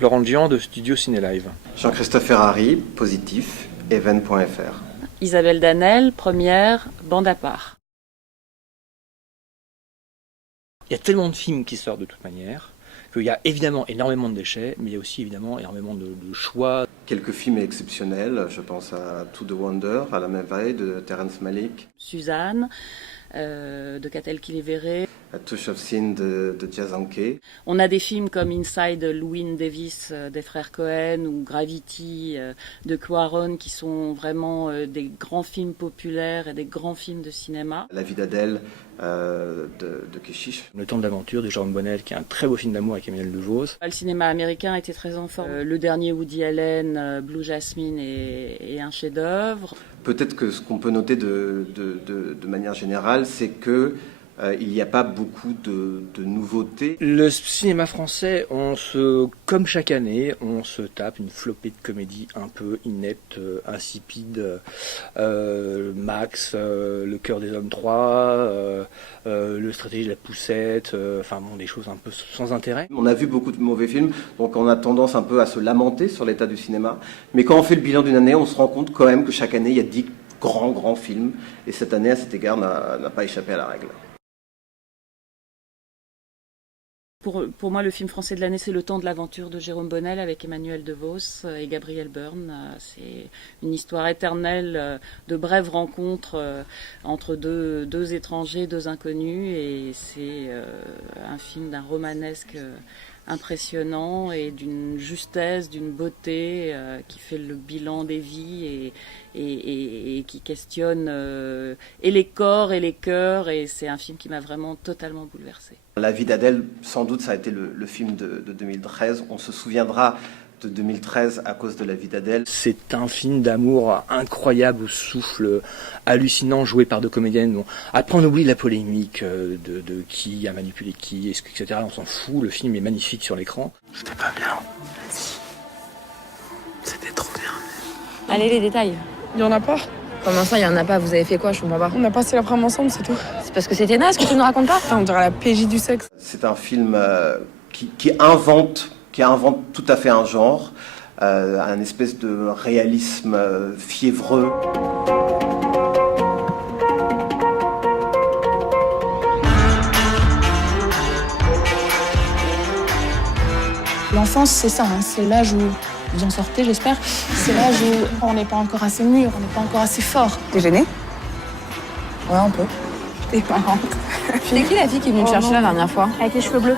Laurent Gian de Studio Ciné Live. Jean-Christophe Ferrari, Positif, Even.fr. Isabelle Danel, Première, Bande à part. Il y a tellement de films qui sortent de toute manière qu'il y a évidemment énormément de déchets, mais il y a aussi évidemment énormément de choix. Quelques films exceptionnels, je pense à To the Wonder, à La Merveille de Terrence Malick. Suzanne, de Catel Kilivere. A Touch of Sin de Jazz Anke. On a des films comme Inside Llewyn Davis des frères Cohen ou Gravity de Cuarón qui sont vraiment des grands films populaires et des grands films de cinéma. La vie d'Adèle de Keshish. Le temps de l'aventure de Jérôme Bonnel, qui est un très beau film d'amour avec Emmanuel Devos. Le cinéma américain était très en forme. Le dernier Woody Allen, Blue Jasmine est un chef-d'œuvre. Peut-être que ce qu'on peut noter de manière générale, c'est que il n'y a pas beaucoup de nouveautés. Le cinéma français, comme chaque année, on se tape une flopée de comédies un peu ineptes, insipides. Max, Le Cœur des Hommes 3, Le Stratégie de la Poussette, des choses un peu sans intérêt. On a vu beaucoup de mauvais films, donc on a tendance un peu à se lamenter sur l'état du cinéma. Mais quand on fait le bilan d'une année, on se rend compte quand même que chaque année, il y a 10 grands films. Et cette année, à cet égard, n'a pas échappé à la règle. Pour moi, le film français de l'année, c'est Le Temps de l'aventure de Jérôme Bonnel avec Emmanuel Devos et Gabriel Byrne. C'est une histoire éternelle de brèves rencontres entre deux étrangers, deux inconnus. Et c'est un film d'un romanesque impressionnant et d'une justesse, d'une beauté qui fait le bilan des vies et qui questionne et les corps et les cœurs. Et c'est un film qui m'a vraiment totalement bouleversée. La vie d'Adèle, sans doute, ça a été le film de 2013. On se souviendra de 2013 à cause de La vie d'Adèle. C'est un film d'amour incroyable, au souffle hallucinant, joué par deux comédiennes. Bon, après, on oublie la polémique de qui a manipulé qui, etc. On s'en fout, le film est magnifique sur l'écran. C'était pas bien. C'était trop bien. Allez, les détails. Il y en a pas. Comment ça, il y en a pas? Vous avez fait quoi? Je comprends pas. On a passé l'après-midi ensemble, c'est tout. C'est parce que c'était naze que tu nous racontes pas? On dirait la PJ du sexe. C'est un film qui invente tout à fait un genre, un espèce de réalisme fiévreux. L'enfance, c'est ça, hein. C'est l'âge où vous en sortez, j'espère. C'est l'âge où on n'est pas encore assez mûr, on n'est pas encore assez fort. T'es gênée? Ouais, un peu. T'es marrante. C'est qui la fille qui est venue te chercher la dernière fois? Avec les cheveux bleus.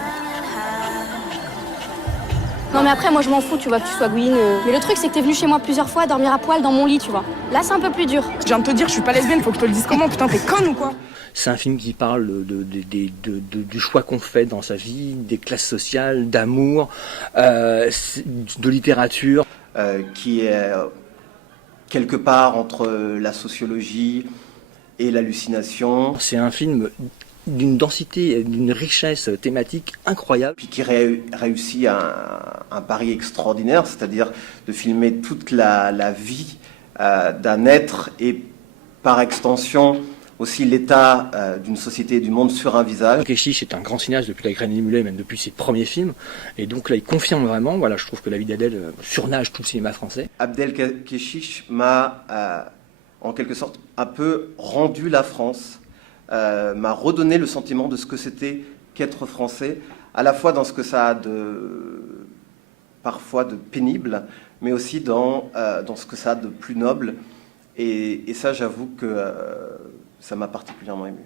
Non mais après moi je m'en fous, tu vois, que tu sois Gwyn. Mais le truc c'est que t'es venu chez moi plusieurs fois dormir à poil dans mon lit, tu vois. Là c'est un peu plus dur. Je viens de te dire, je suis pas lesbienne, faut que je te le dise comment? Putain, t'es conne ou quoi? C'est un film qui parle du choix qu'on fait dans sa vie, des classes sociales, d'amour, de littérature. Qui est quelque part entre la sociologie et l'hallucination. C'est un film d'une densité, d'une richesse thématique incroyable. Puis qui réussit un pari extraordinaire, c'est-à-dire de filmer toute la vie d'un être et par extension aussi l'état d'une société et du monde sur un visage. Keshish est un grand cinéaste depuis La Graine émulée, même depuis ses premiers films. Et donc là, il confirme vraiment. Voilà, je trouve que La vie d'Adèle surnage tout le cinéma français. Abdel Keshish m'a, en quelque sorte, un peu rendu la France, m'a redonné le sentiment de ce que c'était qu'être français, à la fois dans ce que ça a parfois de pénible, mais aussi dans ce que ça a de plus noble. Et ça, j'avoue que ça m'a particulièrement ému.